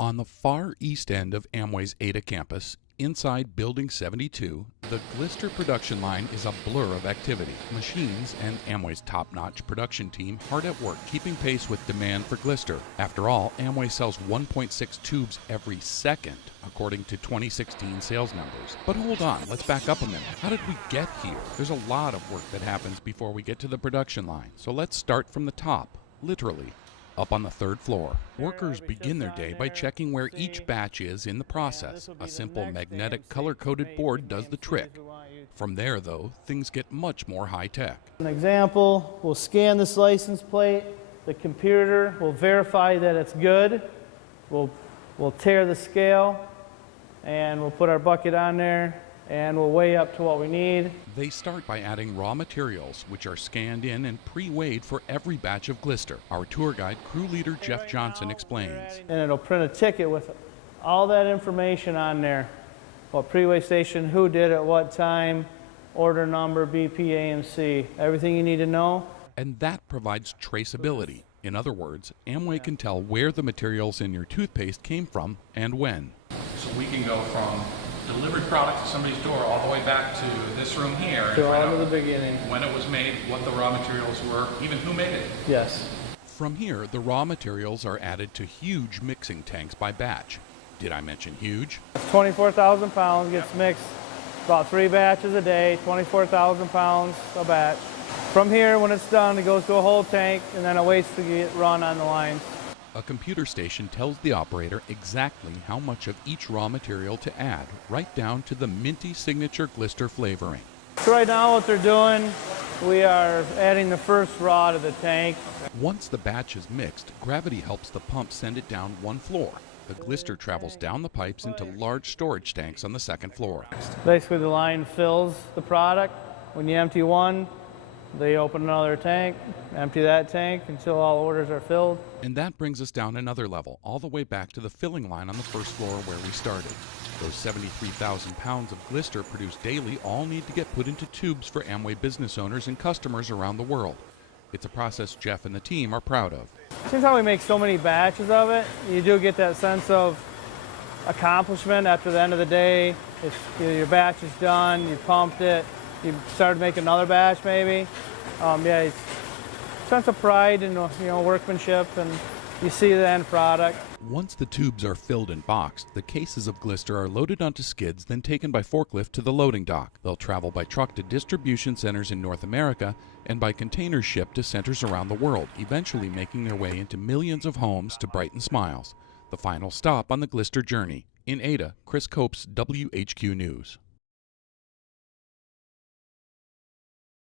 On the far east end of Amway's Ada campus, inside Building 72, the Glister production line is a blur of activity. Machines and Amway's top-notch production team hard at work keeping pace with demand for Glister. After all, Amway sells 1.6 tubes every second, according to 2016 sales numbers. But hold on, let's back up a minute. How did we get here? There's a lot of work that happens before we get to the production line. So let's start from the top, literally. Up on the third floor, workers begin their day by checking where each batch is in the process. A simple magnetic color-coded board does the trick. From there, though, things get much more high-tech. An example, we'll scan this license plate. The computer will verify that it's good. We'll tear the scale, and we'll put our bucket on there, and we'll weigh up to what we need. They start by adding raw materials, which are scanned in and pre-weighed for every batch of Glister. Our tour guide, crew leader Jeff Johnson, explains. And it'll print a ticket with all that information on there. What pre-weigh station, who did it, what time, order number, BP, AMC, everything you need to know. And that provides traceability. In other words, Amway can tell where the materials in your toothpaste came from and when. So we can go from delivered product to somebody's door all the way back to this room here and To find all out the beginning. when it was made, what the raw materials were, even who made it. Yes. From here, the raw materials are added to huge mixing tanks by batch. Did I mention huge? 24,000 pounds gets mixed about 3 batches a day, 24,000 pounds a batch. From here, when it's done, it goes to a whole tank and then it waits to get run on the lines. A computer station tells the operator exactly how much of each raw material to add, right down to the minty signature Glister flavoring. So right now what they're doing, we are adding the first raw to the tank. Once the batch is mixed, gravity helps the pump send it down one floor. The Glister travels down the pipes into large storage tanks on the second floor. Basically the line fills the product. When you empty one, they open another tank, empty that tank until all orders are filled. And that brings us down another level, all the way back to the filling line on the first floor where we started. Those 73,000 pounds of Glister produced daily all need to get put into tubes for Amway business owners and customers around the world. It's a process Jeff and the team are proud of. Since how we make so many batches of it, you do get that sense of accomplishment after the end of the day. Your batch is done, you pumped it, you started making another batch maybe. It's a sense of pride and workmanship, and you see the end product. Once the tubes are filled and boxed, the cases of Glister are loaded onto skids, then taken by forklift to the loading dock. They'll travel by truck to distribution centers in North America and by container ship to centers around the world, eventually making their way into millions of homes to brighten smiles. The final stop on the Glister journey. In Ada, Chris Copes, WHQ News.